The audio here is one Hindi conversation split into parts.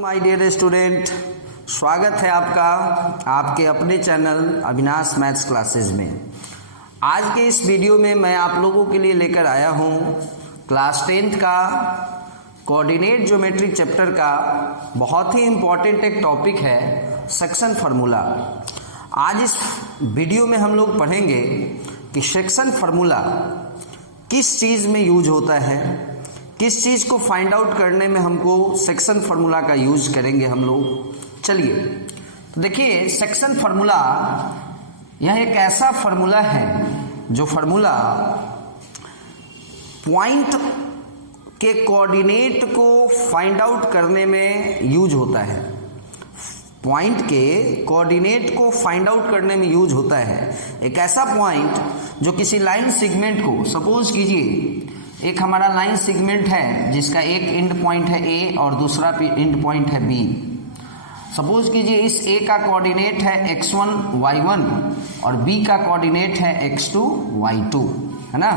माय डियर स्टूडेंट, स्वागत है आपका आपके अपने चैनल अविनाश मैथ्स क्लासेस में। आज के इस वीडियो में मैं आप लोगों के लिए लेकर आया हूं क्लास 10th का कोऑर्डिनेट ज्योमेट्री चैप्टर का बहुत ही इम्पॉर्टेंट एक टॉपिक है सेक्शन फार्मूला। आज इस वीडियो में हम लोग पढ़ेंगे कि सेक्शन फार्मूला किस चीज़ में यूज होता है, किस चीज़ को फाइंड आउट करने में हमको सेक्शन फार्मूला का यूज करेंगे हम लोग। चलिए तो देखिए, सेक्शन फार्मूला यह एक ऐसा फार्मूला है जो फार्मूला पॉइंट के कोऑर्डिनेट को फाइंड आउट करने में यूज होता है। पॉइंट के कोऑर्डिनेट को फाइंड आउट करने में यूज होता है। एक ऐसा पॉइंट जो किसी लाइन सेगमेंट को, सपोज कीजिए एक हमारा लाइन सेगमेंट है जिसका एक एंड पॉइंट है ए और दूसरा एंड पॉइंट है बी। सपोज कीजिए इस ए का कोऑर्डिनेट है x1 y1 और बी का कोऑर्डिनेट है x2 y2, है ना।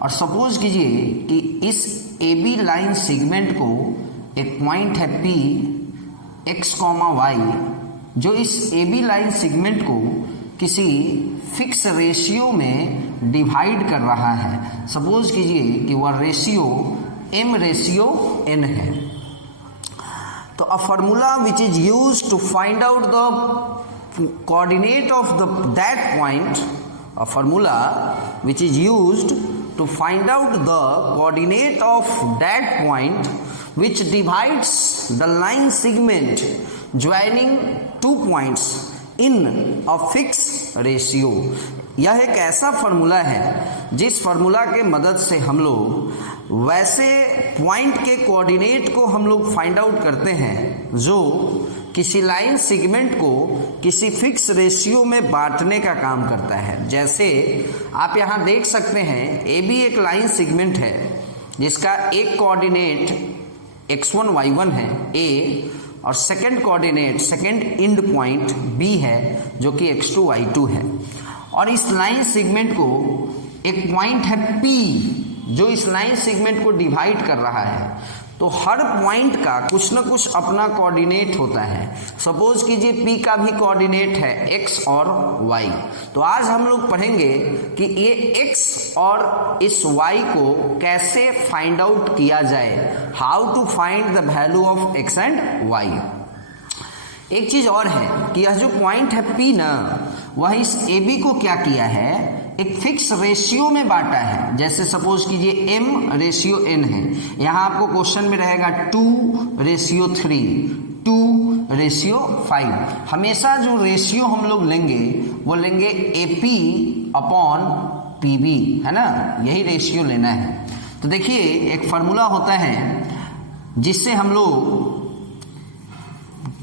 और सपोज कीजिए कि इस ए बी लाइन सेगमेंट को एक पॉइंट है P x, y जो इस ए बी लाइन सेगमेंट को किसी फिक्स रेशियो में डिवाइड कर रहा है। सपोज कीजिए कि वह रेशियो m/n है। तो a formula which is used to find out the coordinate of that point, a formula which is used to find out the coordinate of that point which divides the line segment joining two points in a fixed ratio। यह एक ऐसा फार्मूला है जिस फार्मूला के मदद से हम लोग वैसे पॉइंट के कोऑर्डिनेट को हम लोग फाइंड आउट करते हैं जो किसी लाइन सेगमेंट को किसी फिक्स रेशियो में बांटने का काम करता है। जैसे आप यहाँ देख सकते हैं ए बी एक लाइन सेगमेंट है जिसका एक कोऑर्डिनेट x1 y1 है A और second coordinate, second and point B है जो कि x2 y2 है। और इस लाइन सेगमेंट को एक पॉइंट है P जो इस लाइन सेगमेंट को डिवाइड कर रहा है। तो हर पॉइंट का कुछ न कुछ अपना कोऑर्डिनेट होता है। सपोज कीजिए P का भी कोऑर्डिनेट है x और y। तो आज हम लोग पढ़ेंगे कि ये x और इस y को कैसे फाइंड आउट किया जाए, how to find the value of x and y। एक चीज और है कि यह जो पॉइंट है P ना, वह इस AB को क्या किया है, एक फिक्स रेशियो में बांटा है। जैसे सपोज कीजिए m/n है, यहाँ आपको क्वेश्चन में रहेगा 2/3, 2/5। हमेशा जो रेशियो हम लोग लेंगे वो लेंगे AP/PB, है ना, यही रेशियो लेना है। तो देखिए एक फार्मूला होता है जिससे हम लोग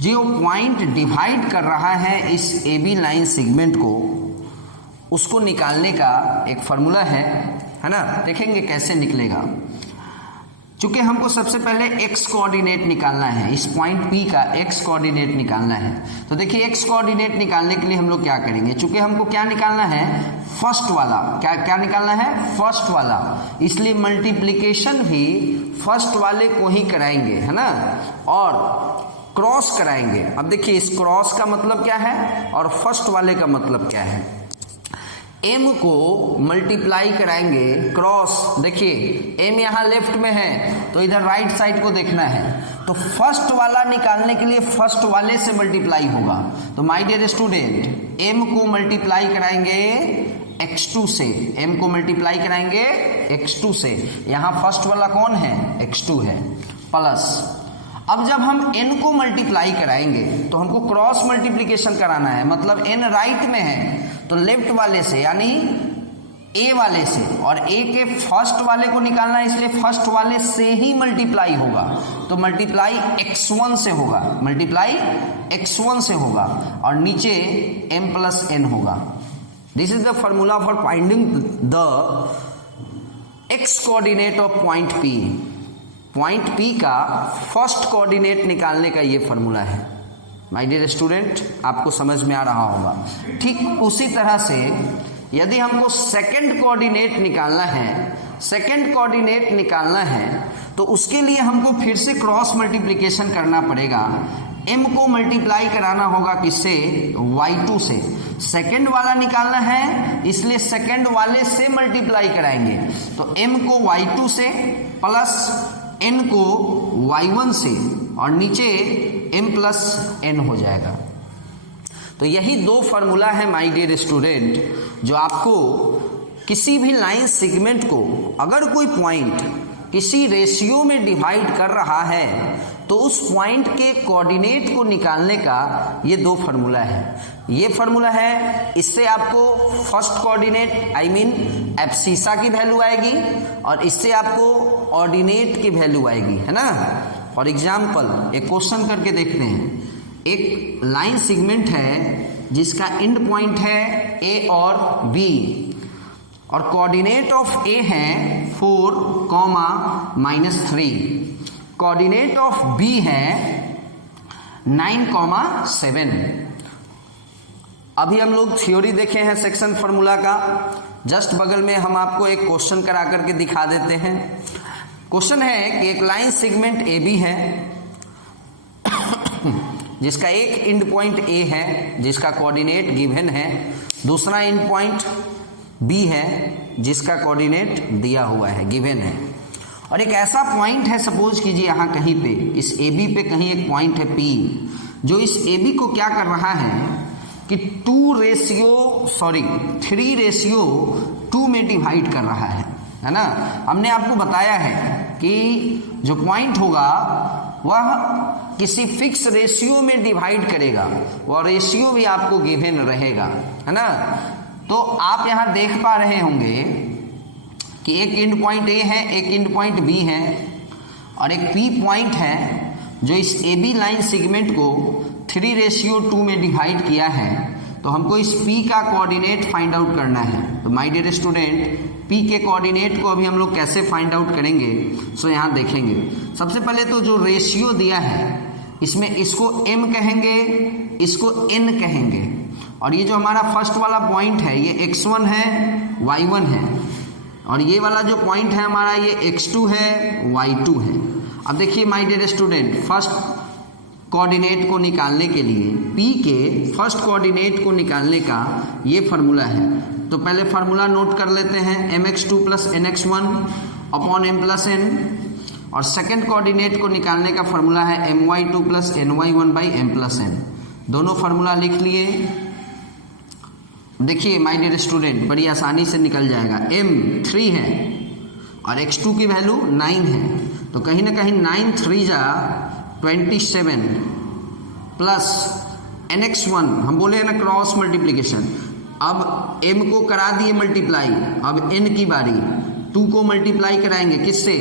जो पॉइंट डिवाइड कर रहा है इस AB लाइन सेगमेंट को, उसको निकालने का एक फार्मूला है ना। देखेंगे कैसे निकलेगा। चूंकि हमको सबसे पहले x कोऑर्डिनेट निकालना है, इस पॉइंट P का x कोऑर्डिनेट निकालना है। तो देखिए x कोऑर्डिनेट निकालने के लिए हम लोग क्या करेंगे, चूंकि हमको क्या निकालना है, फर्स्ट वाला, क्या निकालना है, फर्स्ट वाला, इसलिए मल्टीप्लिकेशन भी फर्स्ट वाले को ही कराएंगे, है ना, और क्रॉस कराएंगे। अब देखिए इस क्रॉस का मतलब क्या है और फर्स्ट वाले का मतलब क्या है। m को मल्टीप्लाई कराएंगे, क्रॉस, देखिए m यहाँ लेफ्ट में है तो इधर राइट साइड को देखना है। तो फर्स्ट वाला निकालने के लिए फर्स्ट वाले से मल्टीप्लाई होगा। तो माय डियर स्टूडेंट, m को मल्टीप्लाई कराएंगे x2 से, m को मल्टीप्लाई कराएंगे x2 से। यहाँ फर्स्ट वाला कौन है, x2 है, प्लस अब जब हम n को मल्टीप्लाई कराएंगे तो हमको क्रॉस मल्टीप्लिकेशन कराना है, मतलब n राइट में है तो लेफ्ट वाले से यानी a वाले से, और a के फर्स्ट वाले को निकालना है इसलिए फर्स्ट वाले से ही मल्टीप्लाई होगा। तो मल्टीप्लाई x1 से होगा, मल्टीप्लाई x1 से होगा और नीचे m+n होगा। This is the formula for finding the x coordinate of point P। Point P का फर्स्ट कोऑर्डिनेट निकालने का ये फार्मूला है। माय डियर स्टूडेंट, आपको समझ में आ रहा होगा। ठीक उसी तरह से यदि हमको सेकंड कोऑर्डिनेट निकालना है, सेकंड कोऑर्डिनेट निकालना है तो उसके लिए हमको फिर से क्रॉस मल्टीप्लिकेशन करना पड़ेगा। m को मल्टीप्लाई कराना होगा किससे? y2 से। सेकंड वाला निकालना है इसलिए सेकंड वाले से मल्टीप्लाई कराएंगे। तो m को y2 से प्लस n को y1 से और नीचे m प्लस n हो जाएगा। तो यही दो फॉर्मूला है माय डियर स्टूडेंट, जो आपको किसी भी लाइन सेगमेंट को अगर कोई पॉइंट किसी रेशियो में डिवाइड कर रहा है तो उस पॉइंट के कोऑर्डिनेट को निकालने का ये दो फार्मूला है। ये फार्मूला है, इससे आपको first coordinate I mean abscissa की वैल्यू आएगी और इससे आपको ऑर्डिनेट की वैल्यू आएगी, है ना। फॉर एग्जाम्पल एक क्वेश्चन करके देखते हैं। एक लाइन सेगमेंट है जिसका एंड पॉइंट है ए और बी और कोऑर्डिनेट ऑफ ए है 4, -3, कोऑर्डिनेट ऑफ बी है 9, 7। अभी हम लोग थ्योरी देखे हैं सेक्शन फार्मूला का, जस्ट बगल में हम आपको एक क्वेश्चन करा करके दिखा देते हैं। क्वेश्चन है कि एक लाइन सेगमेंट ए बी है जिसका एक एंड पॉइंट ए है जिसका कोऑर्डिनेट गिवन है, दूसरा एंड पॉइंट बी है जिसका कोऑर्डिनेट दिया हुआ है, गिवन है। और एक ऐसा पॉइंट है, सपोज कीजिए यहाँ कहीं पे इस ए बी पे कहीं एक पॉइंट है पी, जो इस ए बी को क्या कर रहा है कि 3:2 में डिवाइड कर रहा है ना। हमने आपको बताया है कि जो पॉइंट होगा वह किसी फिक्स रेशियो में डिवाइड करेगा, वह रेशियो भी आपको गिवन रहेगा, है ना। तो आप यहां देख पा रहे होंगे कि एक एंड पॉइंट ए है, एक एंड पॉइंट बी है और एक पी पॉइंट है जो इस ए बी लाइन सेगमेंट को 3:2 में डिवाइड किया है। तो हमको इस पी का कोऑर्डिनेट फाइंड आउट करना है। तो माय डियर स्टूडेंट, पी के कोऑर्डिनेट को अभी हम लोग कैसे फाइंड आउट करेंगे, सो यहाँ देखेंगे। सबसे पहले तो जो रेशियो दिया है इसमें इसको m कहेंगे, इसको n कहेंगे और ये जो हमारा फर्स्ट वाला पॉइंट है ये x1 है, y1 है और ये वाला जो पॉइंट है हमारा ये x2 है, y2 है। अब देखिए my dear student, first coordinate को निकालने के लिए p के फर्स्ट कोऑर्डिनेट को निकालने का ये फार्मूला है। तो पहले फार्मूला नोट कर लेते हैं, mx2 + nx1 upon m + n। और सेकंड कोऑर्डिनेट को निकालने का फार्मूला है my2 + ny1/m + n। दोनों फार्मूला लिख लिए। देखिए माय डियर स्टूडेंट, बड़ी आसानी से निकल जाएगा। m 3 है और x2 की वैल्यू 9 है, तो कहीं ना कहीं 9 3 जा 27 प्लस nx1, हम बोले हैं ना क्रॉस मल्टीप्लिकेशन। अब m को करा दिए मल्टीप्लाई, अब n की बारी, 2 को मल्टीप्लाई कराएंगे किससे?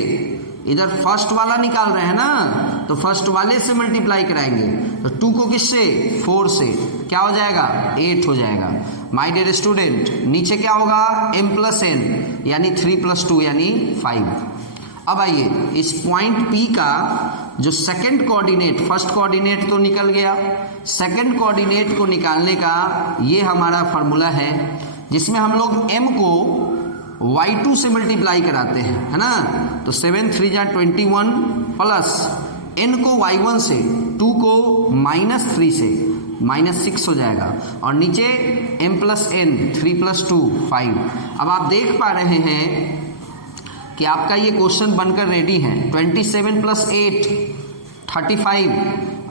इधर फर्स्ट वाला निकाल रहे हैं ना, तो फर्स्ट वाले से मल्टीप्लाई कराएंगे। तो 2 को किससे? 4 से, क्या हो जाएगा? 8 हो जाएगा। माय डियर स्टूडेंट, नीचे क्या होगा? m + n यानी 3 + 2 यानी 5। अब आइए इस पॉइंट P का जो सेकंड कोऑर्डिनेट, फर्स्ट कोऑर्डिनेट तो निकल गया, सेकंड कोऑर्डिनेट को निकालने का ये हमारा फार्मूला है जिसमें हम लोग m को y2 से मल्टीप्लाई कराते हैं, है ना। तो 7 3 जा 21 प्लस n को y1 से, 2 को -3 से -6 हो जाएगा और नीचे m + n 3 + 2 5। अब आप देख पा रहे हैं कि आपका ये क्वेश्चन बनकर रेडी है। 27 + 8 35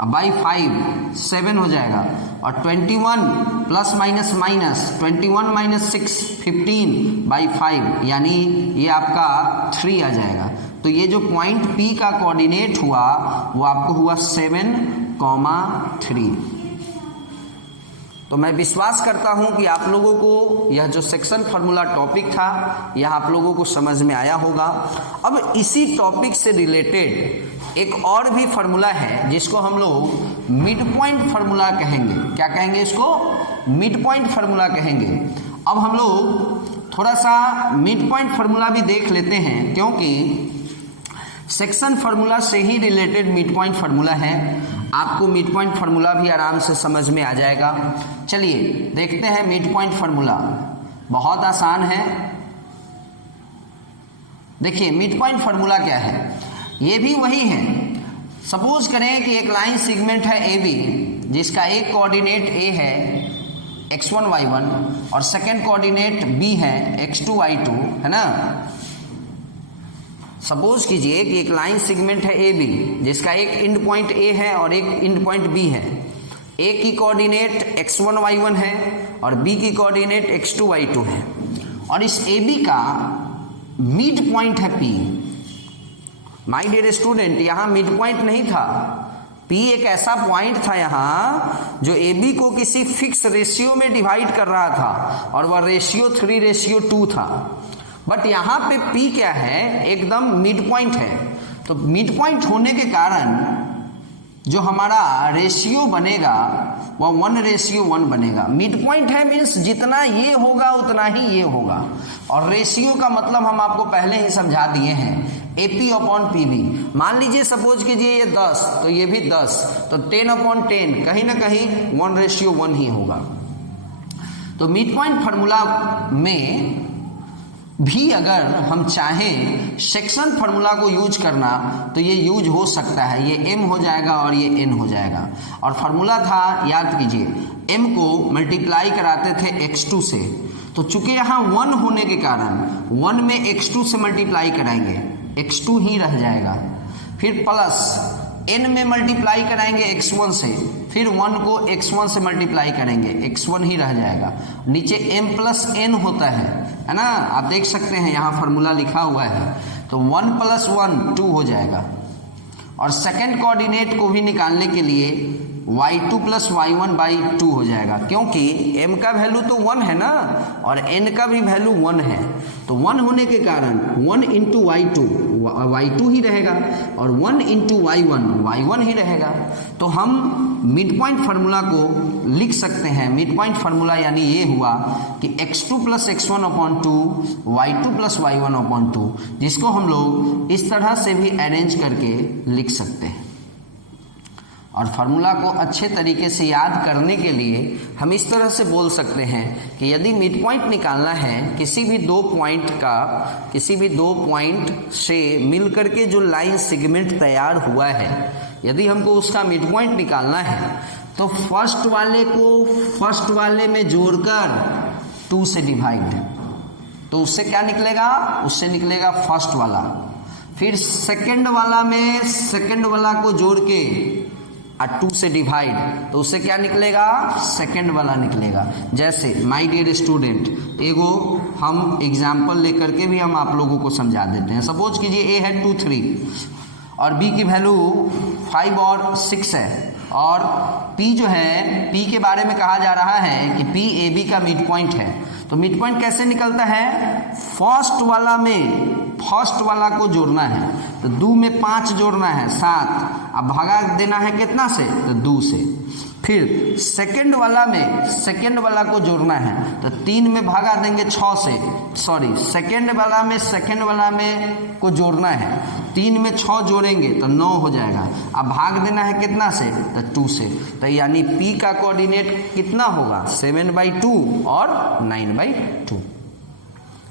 बाई 5 7 हो जाएगा और 21 ± 21 - 6 15 बाई 5 यानी ये आपका 3 आ जाएगा। तो ये जो पॉइंट P का कोऑर्डिनेट हुआ वो आपको हुआ 7,3। तो मैं विश्वास करता हूं कि आप लोगों को यह जो सेक्शन फार्मूला टॉपिक था यह आप लोगों को समझ में आया होगा। अब इसी टॉपिक से रिलेटेड एक और भी फार्मूला है जिसको हम लोग मिड पॉइंट फार्मूला कहेंगे। क्या कहेंगे इसको? मिड पॉइंट फार्मूला कहेंगे। अब हम लोग थोड़ा सा मिड पॉइंट फार्मूला भी देख लेते हैं क्योंकि सेक्शन फार्मूला से ही रिलेटेड मिड पॉइंट फार्मूला है। आपको मिड पॉइंट फार्मूला भी आराम से समझ में आ जाएगा। चलिए देखते हैं मिड पॉइंट फार्मूला, बहुत आसान है। देखिए मिड पॉइंट फार्मूला क्या है? ये भी वही है। सपोज करें कि एक लाइन सेगमेंट है ए बी, जिसका एक कोऑर्डिनेट ए है x1 y1 और सेकंड कोऑर्डिनेट बी है x2 y2, है ना। सपोज कीजिए कि एक लाइन सेगमेंट है ए बी, जिसका एक एंड पॉइंट ए है और एक एंड पॉइंट बी है। ए की कोऑर्डिनेट x1 y1 है और बी की कोऑर्डिनेट x2 y2 है, और इस ए बी का मिड पॉइंट है P। माय डियर स्टूडेंट, यहां मिड पॉइंट नहीं था, P एक ऐसा पॉइंट था यहां जो ए बी को किसी फिक्स रेशियो में डिवाइड कर रहा था, और वह रेशियो 3:2 था। बट यहां पे P क्या है, एकदम मिड पॉइंट है। तो मिड पॉइंट होने के कारण जो हमारा रेशियो बनेगा वह 1:1 बनेगा। मिड पॉइंट है मीन्स जितना ये होगा उतना ही ये होगा, और रेशियो का मतलब हम आपको पहले ही समझा दिए हैं, AP/PB। मान लीजिए सपोज कीजिए ये 10, तो ये भी 10, तो 10/10 कहीं ना कहीं 1:1 ही होगा। तो मिड पॉइंट फार्मूला में भी अगर हम चाहें सेक्शन फार्मूला को यूज करना तो ये यूज हो सकता है। ये m हो जाएगा और ये n हो जाएगा, और फार्मूला था, याद कीजिए, m को मल्टीप्लाई कराते थे x2 से, तो चूंकि यहाँ 1 होने के कारण 1 में x2 से मल्टीप्लाई कराएंगे, x2 ही रह जाएगा। फिर प्लस n में मल्टीप्लाई कराएंगे x1 से, फिर 1 को x1 से मल्टीप्लाई करेंगे, x1 ही रह जाएगा। नीचे m+n होता है ना, आप देख सकते हैं यहाँ फार्मूला लिखा हुआ है। तो 1 + 1 2 हो जाएगा। और सेकंड कोऑर्डिनेट को भी निकालने के लिए y2 + y1/2 हो जाएगा, क्योंकि m का वैल्यू तो 1 है ना, और n का भी वैल्यू 1 है। तो 1 होने के कारण 1 × y2 ही रहेगा, और 1 × y1 ही रहेगा। तो हम मिड पॉइंट फार्मूला को लिख सकते हैं। मिड पॉइंट फार्मूला यानी ये हुआ कि x2 + x1/2 y2 + y1/2, जिसको हम लोग इस तरह से भी अरेंज करके लिख सकते हैं। और फार्मूला को अच्छे तरीके से याद करने के लिए हम इस तरह से बोल सकते हैं कि यदि मिड पॉइंट निकालना है किसी भी दो पॉइंट से मिलकर के जो लाइन सेगमेंट तैयार हुआ है, यदि हमको उसका मिड पॉइंट निकालना है तो फर्स्ट वाले को फर्स्ट वाले में जोड़कर 2 से डिवाइड, तो उससे क्या निकलेगा, उससे निकलेगा फर्स्ट वाला। फिर सेकंड वाला में सेकंड वाला को जोड़ के 2 से डिवाइड, तो उससे क्या निकलेगा, सेकंड वाला निकलेगा। जैसे माय डियर स्टूडेंट, एगो हम एग्जाम्पल लेकर के भी हम आप लोगों को समझा देते हैं। सपोज कीजिए a है 2 3 और b की वैल्यू 5 और 6 है, और p जो है, p के बारे में कहा जा रहा है कि p a b का मिड पॉइंट है। तो मिड पॉइंट कैसे निकलता है, फर्स्ट वाला में फर्स्ट वाला को जोड़ना है, तो 2 में 5 जोड़ना है 7, अब भागा देना है कितना से, तो 2 से। फिर सेकंड वाला में सेकंड वाला को जोड़ना है, तो 3 में भागा देंगे 6 से, सॉरी सेकंड वाला में सेकंड वाला में को जोड़ना है, 3 में 6 जोड़ेंगे तो 9 हो जाएगा। अब भाग देना है कितना से, तो 2 से। तो यानी P का कोऑर्डिनेट कितना होगा, 7/2 और 9/2।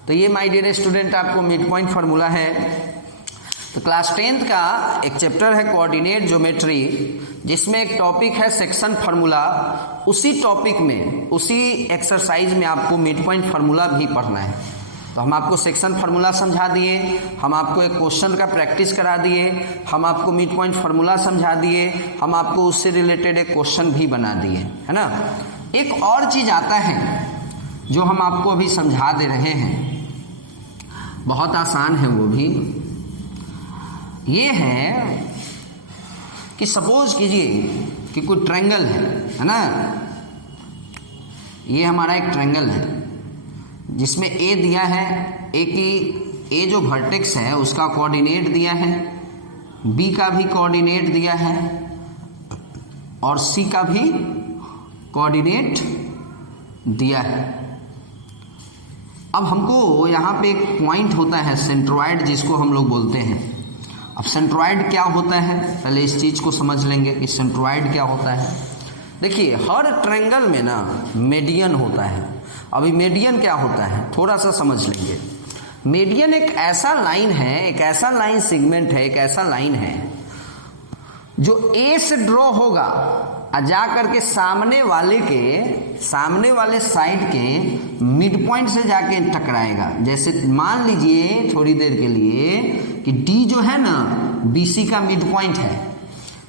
तो ये माय डियर स्टूडेंट आपको मिड पॉइंट फार्मूला है। तो क्लास 10th का एक चैप्टर है कोऑर्डिनेट ज्योमेट्री, जिसमें एक टॉपिक है सेक्शन फार्मूला। उसी टॉपिक में, उसी एक्सरसाइज में आपको मिड पॉइंट फार्मूला भी पढ़ना है। तो हम आपको सेक्शन फार्मूला समझा दिए, हम आपको एक क्वेश्चन का प्रैक्टिस करा दिए, हम आपको मिड पॉइंट फार्मूला समझा दिए, हम आपको उससे रिलेटेड एक क्वेश्चन भी बना दिए, है ना। एक और चीज आता है जो हम आपको अभी समझा दे रहे हैं, बहुत आसान है वो भी। ये है कि सपोज कीजिए कि कोई ट्रायंगल है ना, ये हमारा एक ट्रायंगल है जिसमें ए दिया है, ए की ए जो वर्टेक्स है उसका कोऑर्डिनेट दिया है, बी का भी कोऑर्डिनेट दिया है और सी का भी कोऑर्डिनेट दिया है। अब हमको यहाँ पे एक पॉइंट होता है सेंट्रोइड, जिसको हम लोग बोलते हैं। अब सेंट्रोइड क्या होता है, पहले इस चीज को समझ लेंगे कि सेंट्रोइड क्या होता है। देखिए हर ट्रायंगल में ना मीडियन होता है। अभी मीडियन क्या होता है थोड़ा सा समझ लेंगे। मीडियन एक ऐसा लाइन है, एक ऐसा लाइन सेगमेंट है, एक ऐसा लाइन है जो ए से ड्रॉ होगा और जा करके सामने वाले साइड के मिड पॉइंट से जाके टकराएगा। जैसे मान लीजिए थोड़ी देर के लिए कि डी जो है ना बीसी का मिड पॉइंट है,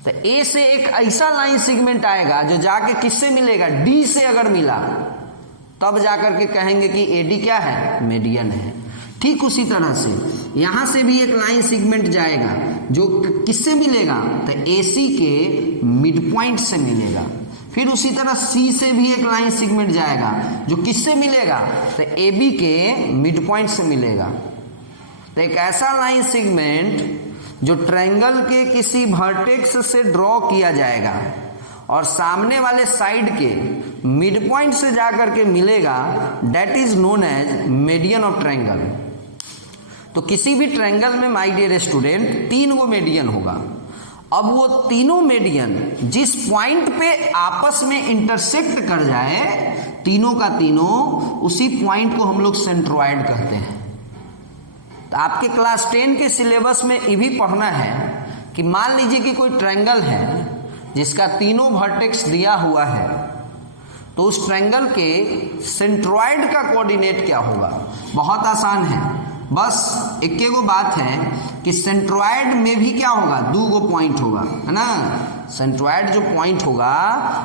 तो ए से एक ऐसा लाइन सेगमेंट आएगा जो जाके किससे मिलेगा, डी से अगर मिला तब जाकर के कहेंगे कि एडी क्या है, मीडियन है। ठीक उसी तरह से यहां से भी एक लाइन सेगमेंट जाएगा जो किससे मिलेगा, तो एसी के मिड पॉइंट से मिलेगा। फिर उसी तरह सी से भी एक लाइन सेगमेंट जाएगा जो किससे मिलेगा, तो एबी के मिड पॉइंट से मिलेगा। तो एक ऐसा लाइन सेगमेंट जो ट्रायंगल के किसी वर्टेक्स से ड्रॉ किया जाएगा और सामने वाले साइड के मिड पॉइंट से जाकर के मिलेगा, that is known as median of triangle. तो किसी भी ट्रायंगल में माय डियर स्टूडेंट 3 गो मीडियन होगा। अब वो तीनों मीडियन जिस पॉइंट पे आपस में इंटरसेक्ट कर जाए, तीनों का तीनों, उसी पॉइंट को हम लोग सेंट्रोइड कहते हैं। तो आपके क्लास 10 के सिलेबस में ये भी पढ़ना है कि मान लीजिए कि कोई ट्रायंगल है जिसका तीनों वर्टेक्स दिया हुआ है, तो उस ट्रायंगल के सेंट्रोइड का कोऑर्डिनेट क्या होगा। बहुत आसान है, बस एक गो बात है कि सेंट्रोइड में भी क्या होगा, 2 गो पॉइंट होगा, है ना। सेंट्रोइड जो पॉइंट होगा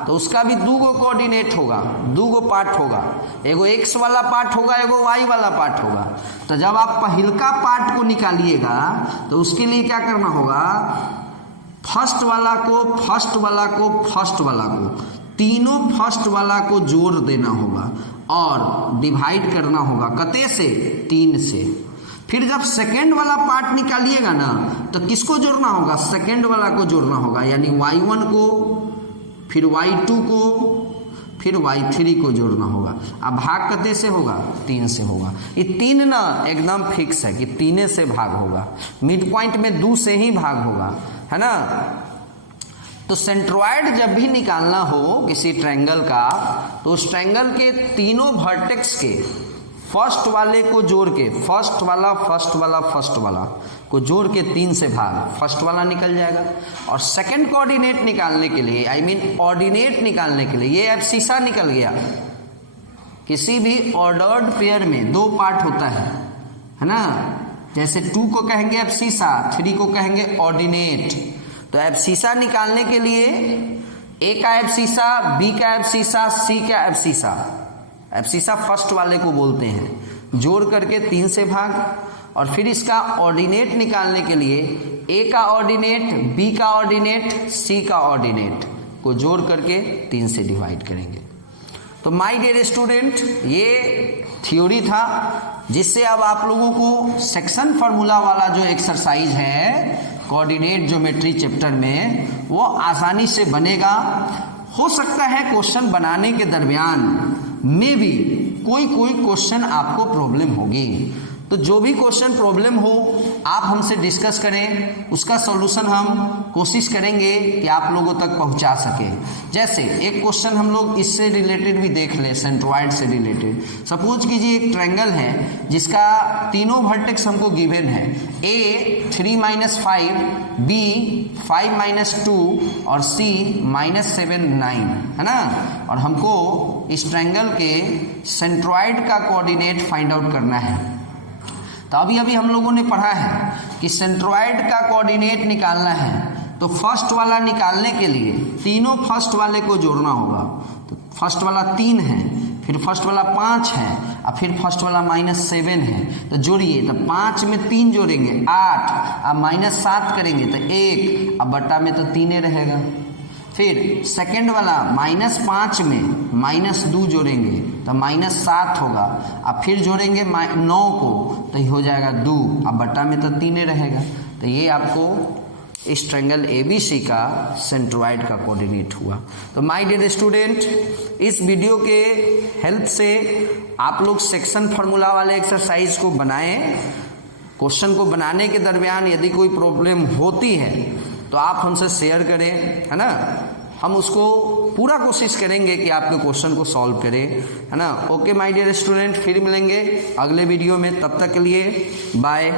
तो उसका भी 2 गो कोऑर्डिनेट होगा, 2 गो पार्ट होगा, एगो एक्स वाला पार्ट होगा, एगो वाई वाला पार्ट होगा। तो जब आप पहिलका पार्ट को निकालिएगा तो उसके लिए क्या करना होगा, फर्स्ट वाला को तीनों फर्स्ट वाला को जोड़ देना होगा और डिवाइड करना होगा, कते से, 3 से। फिर जब सेकेंड वाला पार्ट निकालिएगा ना तो किसको जोड़ना होगा, सेकेंड वाला को जोड़ना होगा, यानी y1 को, फिर y2 को, फिर y3 को जोड़ना होगा। अब भाग कते से होगा, 3 से होगा। ये 3 ना एकदम फिक्स है कि 3 से भाग होगा, मिड पॉइंट में 2 से ही भाग होगा, है ना। तो सेंट्रोइड जब भी निकालना हो किसी ट्रायंगल का, तो उस ट्रायंगल के तीनों वर्टेक्स के फर्स्ट वाले को जोड़ के, फर्स्ट वाला को जोड़ के 3 से भाग, फर्स्ट वाला निकल जाएगा। और सेकंड कोऑर्डिनेट निकालने के लिए, आई मीन ऑर्डिनेट निकालने के लिए, ये एब्सिसा निकल गया। किसी भी ऑर्डर्ड पेयर में 2 पार्ट होता है ना। जैसे 2 को कहेंगे एब्सिसा, 3 को कहेंगे ऑर्डिनेट। तो एब्सिसा निकालने के लिए ए का एब्सिसा, बी का एब्सिसा, सी का एब्सिसा, एब्सिसा फर्स्ट वाले को बोलते हैं, जोड़ करके 3 से भाग। और फिर इसका ऑर्डिनेट निकालने के लिए ए का ऑर्डिनेट, बी का ऑर्डिनेट, सी का ऑर्डिनेट को जोड़ करके 3 से डिवाइड करेंगे। तो माय डियर स्टूडेंट, ये थ्योरी था जिससे अब आप लोगों को सेक्शन फार्मूला वाला जो एक्सरसाइज है कोऑर्डिनेट ज्योमेट्री चैप्टर में, वो आसानी से बनेगा। हो सकता है क्वेश्चन बनाने के दरमियान में भी कोई क्वेश्चन आपको प्रॉब्लम होगी, तो जो भी क्वेश्चन प्रॉब्लम हो आप हमसे डिस्कस करें, उसका सॉल्यूशन हम कोशिश करेंगे कि आप लोगों तक पहुंचा सके। जैसे एक क्वेश्चन हम लोग इससे रिलेटेड भी देख ले, सेंट्रोइड से रिलेटेड। सपोज कीजिए एक ट्रायंगल है जिसका तीनों वर्टेक्स हमको गिवन है, ए 3 - 5, बी 5 - 2 और सी -7 9, है ना। और हमको इस ट्रायंगल के सेंट्रोइड का कोऑर्डिनेट फाइंड आउट करना है। तो अभी हम लोगों ने पढ़ा है कि सेंट्रोइड का कोऑर्डिनेट निकालना है, तो फर्स्ट वाला निकालने के लिए तीनों फर्स्ट वाले को जोड़ना होगा। तो फर्स्ट वाला 3 है, फिर फर्स्ट वाला 5 है, और फिर फर्स्ट वाला -7 है। तो जोड़िए, तो 5 में 3 जोड़ेंगे 8, अब -7 करेंगे तो 1, अब बट्टा में तो 3 रहेगा। फिर सेकेंड वाला -5 में -2 जोड़ेंगे तो -7 होगा, अब फिर जोड़ेंगे 9 को तो ये हो जाएगा 2, अब बट्टा में तो 3 रहेगा। तो ये आपको इस ट्रायंगल ABC का सेंट्रोइड का कोऑर्डिनेट हुआ। तो माय डियर स्टूडेंट, इस वीडियो के हेल्प से आप लोग सेक्शन फार्मूला वाले एक्सरसाइज को बनाएं। क्वेश्चन को बनाने के दरमियान यदि कोई प्रॉब्लम होती है तो आप हमसे शेयर करें, है ना। हम उसको पूरा कोशिश करेंगे कि आपके क्वेश्चन को सॉल्व करें, है ना। ओके माय डियर स्टूडेंट, फिर मिलेंगे अगले वीडियो में, तब तक के लिए बाय।